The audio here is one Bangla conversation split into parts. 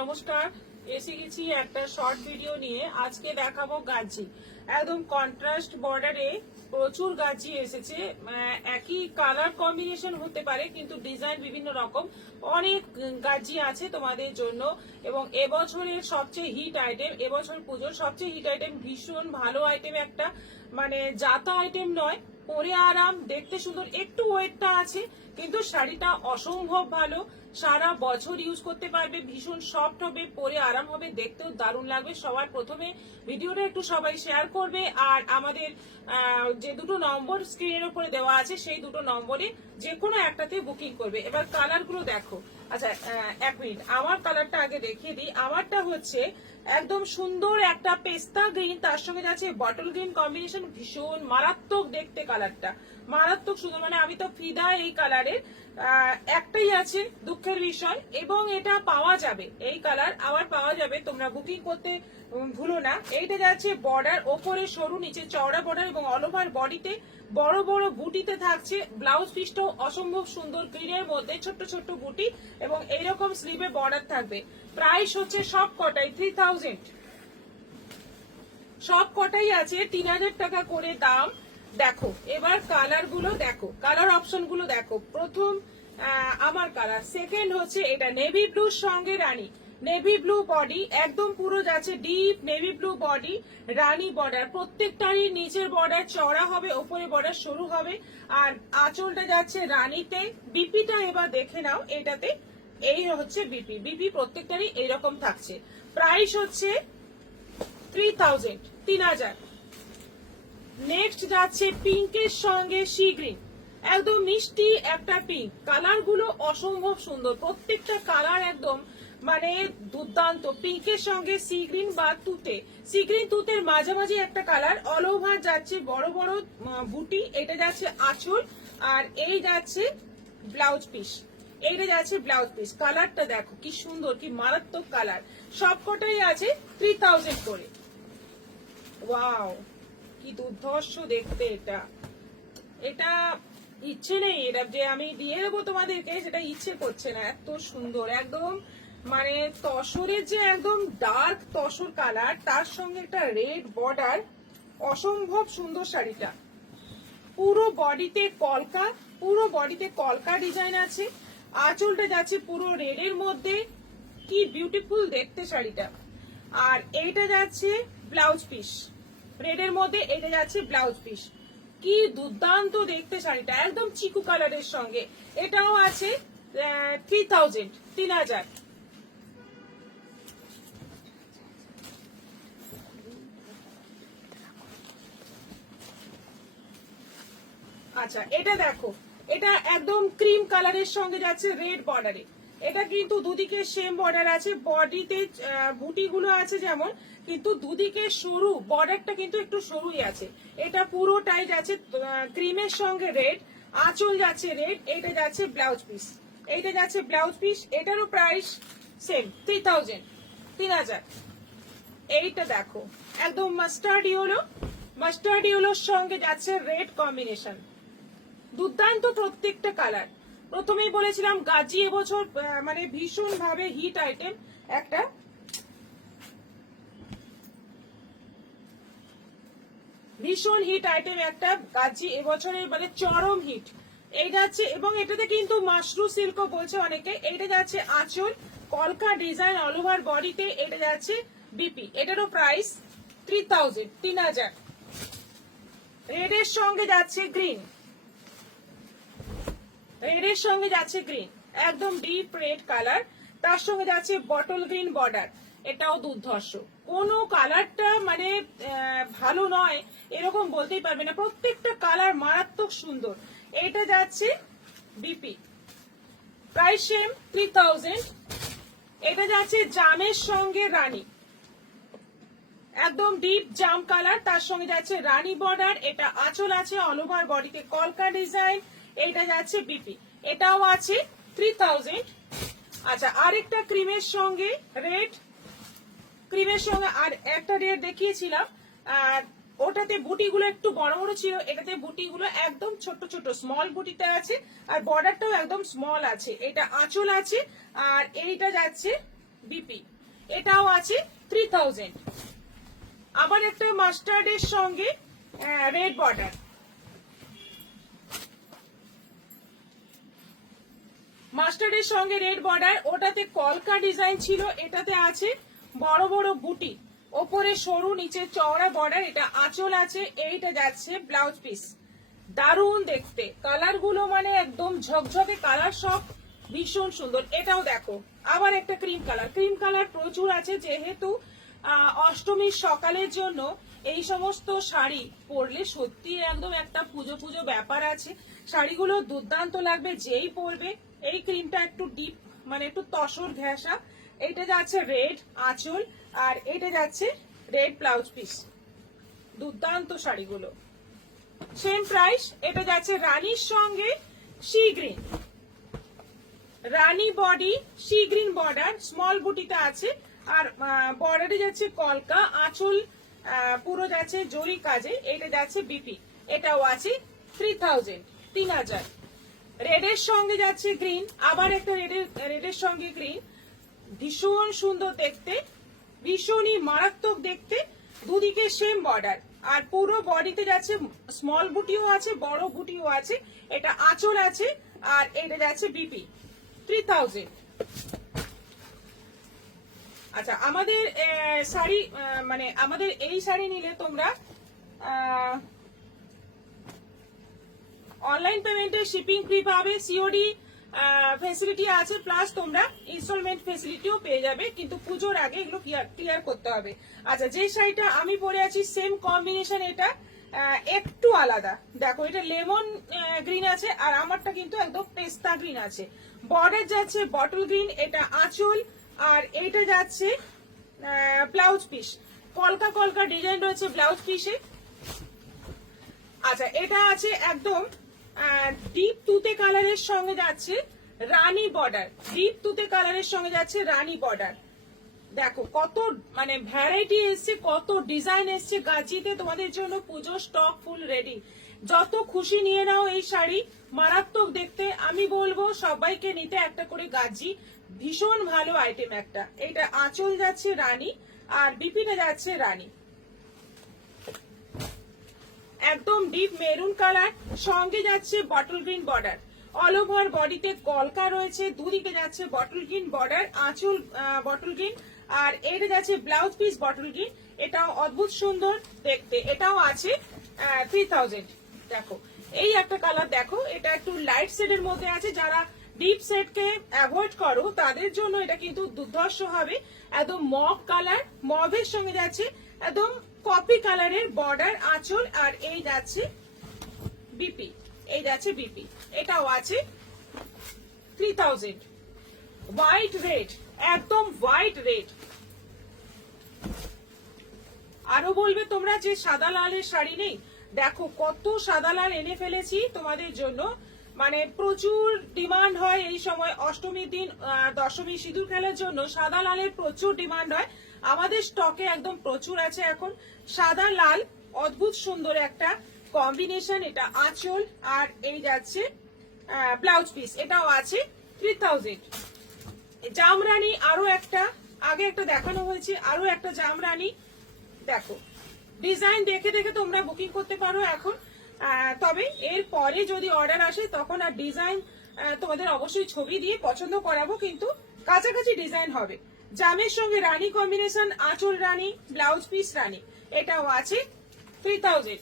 নমস্কার, এসে গেছি একটা শর্ট ভিডিও নিয়ে। আজকে দেখাবো গাজি, একদম কন্ট্রাস্ট বর্ডারে প্রচুর গাজি এসেছে। একই কালার কম্বিনেশন হতে পারে কিন্তু ডিজাইন বিভিন্ন রকম। অনেক গাজি আছে তোমাদের জন্য এবং এবছরের সবচেয়ে হিট আইটেম, এবছর পুজোর সবচেয়ে হিট আইটেম, ভীষণ ভালো আইটেম একটা, মানে যাতা আইটেম নয়, পরে আরাম, দেখতে সুন্দর, একটু ওয়েটটা আছে কিন্তু শাড়িটা অসম্ভব ভালো, সারা বছর ইউজ করতে পারবে, ভীষণ সফট হবে, পরে আরাম হবে, দেখতেও দারুণ লাগবে। সবার প্রথমে ভিডিওটা একটু সবাই শেয়ার করবে আর আমাদের যে দুটো নম্বর স্ক্রিনের উপরে দেওয়া আছে সেই দুটো নম্বরে যে কোনো একটাতে বুকিং করবে। এবার কালারগুলো দেখো। আচ্ছা, এক মিনিট, আমার কালারটা আগে দেখিয়ে দিই। আমারটা হচ্ছে একদম সুন্দর একটা পেস্তা গ্রিন, তার সঙ্গে যাচ্ছে বটল গ্রিন কম্বিনেশন, ভীষণ মারাত্মক দেখতে কালারটা, মারাত্মক সুন্দর, মানে আমি তো ফিদা এই কালারের। একটাই আছে দুঃখের বিষয়, এবং এটা পাওয়া যাবে, এই কালার আবার পাওয়া যাবে, তোমরা বুকিং করতে ভুলো না। এইটা যাচ্ছে বর্ডার, ওপরে সরু, নিচে চওড়া বর্ডার এবং অল ওভার বডিতে বড় বড় বুটিতে থাকছে। ব্লাউজ পিসটাও অসম্ভব সুন্দর, গ্রিনের মধ্যে ছোট্ট ছোট্ট বুটি এবং এইরকম স্লিভে বর্ডার থাকবে। প্রাইস হচ্ছে সব কটাই 3000, সব কটাই আছে 3000 টাকা করে দাম। দেখো এবার কালার গুলো দেখো, কালার অপশন গুলো দেখো। প্রথম আমার কালার, সেকেন্ড হচ্ছে এটা নেভি ব্লুর সঙ্গে রানী, নেভি ব্লু বডি, একদম পুরো যাচ্ছে ডিপ নেভি ব্লু বডি, রানী বর্ডার, প্রত্যেকটারই নিচের বর্ডার চওড়া হবে, ওপরে বর্ডার সরু হবে, আর আঁচলটা যাচ্ছে রানীতে। বিপিটা এবার দেখে নাও, এটাতে এই হচ্ছে বিপি, বিপি প্রত্যেকটারই এইরকম থাকছে। প্রাইস হচ্ছে 3000, 3000। নেক্সট যাচ্ছে পিঙ্কের সঙ্গে সি গ্রিন, একদম মিষ্টি একটা পিঙ্ক, কালার গুলো অসম্ভব সুন্দর, প্রত্যেকটা কালার একদম মানে দুর্দান্ত। পিঙ্কের সঙ্গে সি গ্রিন বা তুতে, সি গ্রিন তুতের মাঝামাঝি একটা কালার, অল ওভার যাচ্ছে বড় বড় বুটি, এটা যাচ্ছে আঁচল, আর এই যাচ্ছে ব্লাউজ পিস, এইটা যাচ্ছে ব্লাউজ পিস। কালারটা দেখো কি সুন্দর, কি মারাত্মক কালার, সবকটাই আছে 3000 করে। ওয়াও, কি দুর্ধর্ষ দেখতে এটা, এটা ইচ্ছে নেই এটা যে আমি দিয়ে দেবো তোমাদেরকে, সেটা ইচ্ছে করছে না, এত সুন্দর একদম, মানে তসরের যে একদম ডার্ক তসর কালার, তার সঙ্গে একটা রেড বর্ডার, অসম্ভব সুন্দর শাড়িটা। পুরো বডিতে কলকা, পুরো বডিতে কলকা ডিজাইন আছে, আঁচলটা যাচ্ছে পুরো রেডের মধ্যে, কি বিউটিফুল দেখতে শাড়িটা। আর এইটা যাচ্ছে ব্লাউজ পিস, রেডের মধ্যে এটা যাচ্ছে ব্লাউজ পিস, কি দুর্দান্ত দেখতে শাড়িটা, একদম চিকু কালারের সঙ্গে। এটাও আছে 3000, 3000। আচ্ছা, এটা দেখো, এটা একদম ক্রিম কালারের সঙ্গে যাচ্ছে রেড বর্ডারে, এটা কিন্তু দুদিকে সেম বর্ডার আছে, বডিতে বুটি গুলো আছে যেমন, কিন্তু দুদিকে সরু, বর্ডারটা কিন্তু একটু সরুই আছে। এটা পুরোটাই যাচ্ছে ক্রিমের সঙ্গে রেড, আঁচল যাচ্ছে রেড, এটা যাচ্ছে ব্লাউজ পিস, এইটা যাচ্ছে ব্লাউজ পিস, এটারও প্রাইস সেম 3000, 3000। এইটা দেখো একদম মাস্টার্ড ইয়েলো, মাস্টার্ড ইয়েলোর সঙ্গে যাচ্ছে রেড কম্বিনেশন, দুর্দান্ত প্রত্যেকটা কালার। প্রথমেই বলেছিলাম গাজি এবছর মানে ভীষণ ভাবে হিট আইটেম একটা, ভীষণ হিট আইটেম একটা, গাজি এবছরের মানে চরম হিট। এই যাচ্ছে, এবং এটাতে কিন্তু মাশরু সিল্কও বলছে অনেকে। এটা যাচ্ছে আঁচল, কলকা ডিজাইন অল ওভার বডিতে, এটা যাচ্ছে বিপি, এটারও প্রাইস 3000, 3000। রেডের সঙ্গে যাচ্ছে গ্রিন, রেডের সঙ্গে যাচ্ছে গ্রিন, একদম ডিপ রেড কালার, তার সঙ্গে যাচ্ছে বটল গ্রিন বর্ডার, এটাও দুর্ধর্ষ, কোনো কালারটা মানে ভালো নয় এরকম বলতেই পারবে না, প্রত্যেকটা কালার মারাত্মক সুন্দর। এটা যাচ্ছে বিপি, প্রাইস সেম 3000। এটা যাচ্ছে জামের সঙ্গে রানী, একদম ডিপ জাম কালার, তার সঙ্গে যাচ্ছে রানী বর্ডার, এটা আঁচল আছে অল ওভার বডিতে কলকা ডিজাইন, এটা যাচ্ছে বিপি, এটাও আছে 3000। আচ্ছা, আরেকটা ক্রিমের সঙ্গে রেড, ক্রিমের সঙ্গে আর একটা রেড দেখিয়েছিলাম, আর ওটাতে বুটিগুলো একটু বড় বড় ছিল, এটাতে বুটিগুলো একদম ছোট ছোট স্মল বুটিতে আছে, আর বর্ডারটাও একদম স্মল আছে, এটা আঁচল আছে, আর এইটা যাচ্ছে বিপি, এটাও আছে 3000। আবার একটা মাস্টার্ডের সঙ্গে রেড বর্ডার, মাস্টার্ডের সঙ্গে রেড বর্ডার, ওটাতে কলকা ডিজাইন ছিল, এটাতে আছে বড় বড় বুটি, ওপরে সরু নিচে চওড়া বর্ডার, এটা আঁচল আছে, এইটা যাচ্ছে ব্লাউজ পিস। দারুণ দেখতে, কালার গুলো মানে একদম ঝকঝকে কালার, সব ভীষণ সুন্দর। এটাও দেখো আবার একটা ক্রিম কালার, ক্রিম কালার প্রচুর আছে, যেহেতু অষ্টমীর সকালের জন্য এই সমস্ত শাড়ি পরলে সত্যি একদম একটা পুজো পুজো ব্যাপার আছে। শাড়িগুলো দুর্দান্ত লাগবে যেই পরবে। এই ক্রিমটা একটু ডিপ মানে একটু তসর ঘেঁষা, এইটা যাচ্ছে রেড আঁচল, আর এটা যাচ্ছে রেড ব্লাউজ পিস। দুর্দান্ত শাড়িগুলো, সেম প্রাইস। এটা যাচ্ছে রানীর সঙ্গে সি গ্রিন, রানী body sea green border, small বুটিতে আছে, আর বর্ডারে যাচ্ছে কলকা, আঁচল পুরো যাচ্ছে জরি কাজে, এটা যাচ্ছে বিপি, এটাও আছে 3000, 3000। রেডের সঙ্গে যাচ্ছে গ্রিন, আবার একটা রেডের সঙ্গে গ্রিন, ভীষণ সুন্দর দেখতে, ভীষণই মারাত্মক দেখতে, দুদিকে সেম বর্ডার, আর পুরো বডিতে যাচ্ছে স্মল বুটিও আছে বড় বুটিও আছে, এটা আঁচল আছে, আর এটা যাচ্ছে বিপি 3000। আচ্ছা, আমাদের শাড়ি মানে আমাদের এই শাড়ি নিলে তোমরা অনলাইন পেমেন্টে শিপিং ফ্রি পাবে, সিওডি ফেসিলিটি আছে, প্লাস তোমরা ইনস্টলমেন্ট ফেসিলিটিও পেয়ে যাবে, কিন্তু পুজোর আগে এগুলো ক্লিয়ার করতে হবে। আচ্ছা, যে শাড়িটা আমি পরে আছি সেম কম্বিনেশন, এটা একটু আলাদা, দেখো এটা লেমন গ্রিন আছে, আর আমারটা কিন্তু একদম পেস্তা গ্রিন আছে, বর্ডার যাচ্ছে বটল গ্রিন, এটা আঁচল, আর এইটা যাচ্ছে ব্লাউজ পিস, কলকা কলকা ডিজাইন রয়েছে ব্লাউজ পিসে। আচ্ছা, এটা আছে একদম ডিপ তুতে কালারের সঙ্গে যাচ্ছে রানী বর্ডার, ডিপ তুতে কালারের সঙ্গে যাচ্ছে রানী বর্ডার। দেখো কত মানে ভ্যারাইটি এসছে, কত ডিজাইন এসছে গাজিতে, তোমাদের জন্য পুজো স্টক ফুল রেডি, যত খুশি নিয়ে নাও এই শাড়ি, মারাত্মক দেখতে। আমি বলবো সবাইকে নিতে একটা করে গাজি, ভীষণ ভালো আইটেম একটা। এটা আঁচল যাচ্ছে রানী, আর বিপিটা যাচ্ছে রানী, একদম ডিপ মেরুন কালার, সঙ্গে যাচ্ছে bottle green border, all over বডিতে কলকা রয়েছে, দুদিকে যাচ্ছে বটল গ্রিন বর্ডার, আঁচল বটল গ্রিন, আর এটা যাচ্ছে ব্লাউজ পিস বটল গ্রিন, এটাও অদ্ভুত সুন্দর দেখতে, এটাও আছে 3000। দেখো এই একটা কালার, দেখো এটা একটু লাইট শেডের মধ্যে আছে, যারা ডিপ শেডকে অ্যাভয়েড করো তাদের জন্য এটা কিন্তু দুর্ধর্ষ হবে। একদম মভ কালার, মভের সঙ্গে যাচ্ছে একদম কপি কালারের বর্ডার, আঁচল, আর এই যাচ্ছে বিপি, এই যাচ্ছে বিপি, এটাও আছে 3000। হোয়াইট রেড, একদম হোয়াইট রেড। আরো বলবে তোমরা যে সাদা লালের শাড়ি নেই, দেখো কত সাদা লাল এনে ফেলেছি তোমাদের জন্য, মানে প্রচুর ডিমান্ড হয় এই সময়, অষ্টমীর দিন দশমী সিঁদুর খেলার জন্য সাদা লালের প্রচুর ডিমান্ড হয়, আমাদের স্টকে একদম প্রচুর আছে এখন সাদা লাল, অদ্ভুত সুন্দর একটা কম্বিনেশন, এটা আঁচল, আর এই যাচ্ছে ব্লাউজ পিস, এটাও আছে 3000। জামরানি আরো একটা, আগে একটা দেখানো হয়েছে, আরো একটা জামরানি, দেখো ডিজাইন দেখে দেখে তোমরা বুকিং করতে পারো এখন, তবে এর পরে যদি অর্ডার আসে তখন আর ডিজাইন তোমাদের অবশ্যই ছবি দিয়ে পছন্দ করাবো, কিন্তু কাছাকাছি ডিজাইন হবে। জামের সঙ্গে রানী কম্বিনেশন, আঁচল রানী, ব্লাউজ পিস রানী, এটাও আছে 3000।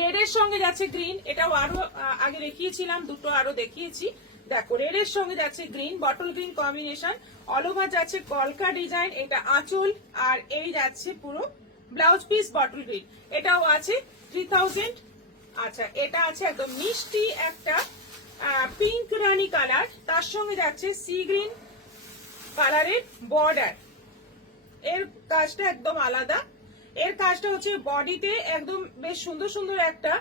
রেডের সঙ্গে যাচ্ছে গ্রিন, এটাও আরো আগে দেখিয়েছিলাম, দুটো আরো দেখিয়েছি। দেখো রেডের সঙ্গে যাচ্ছে green, bottle green combination, all over যাচ্ছে কলকা ডিজাইন, এটা আঁচল, আর এই যাচ্ছে পুরো ব্লাউজ পিস বটল গ্রিন, এটাও আছে 3000। আচ্ছা, এটা আছে একদম মিষ্টি একটা পিঙ্ক রানী কালার, তার সঙ্গে যাচ্ছে সি গ্রিন কালারের বর্ডার, এর কাজটা একদম আলাদা, এর কাজটা হচ্ছে বডিতে একদম বেশ সুন্দর সুন্দর একটা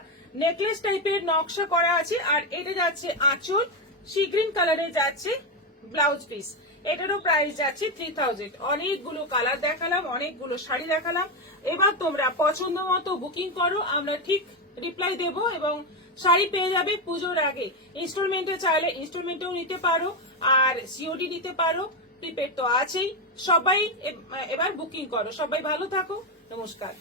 নেকলেস টাইপের নকশা করা আছে, আর এটা যাচ্ছে আঁচল, সি গ্রিন কালারে যাচ্ছে ব্লাউজ পিস, এটারও প্রাইস যাচ্ছে 3000। অনেকগুলো কালার দেখালাম, অনেকগুলো শাড়ি দেখালাম, এবার তোমরা পছন্দ মতো বুকিং করো, আমরা ঠিক রিপ্লাই দেব, এবং শাড়ি পেয়ে যাবে পুজোর আগে। ইনস্টলমেন্টে চাইলে ইনস্টলমেন্টেও নিতে পারো, আর সিওডি নিতে পারো, প্রিপেড তো আছেই। সবাই এবার বুকিং করো। সবাই ভালো থাকো, নমস্কার।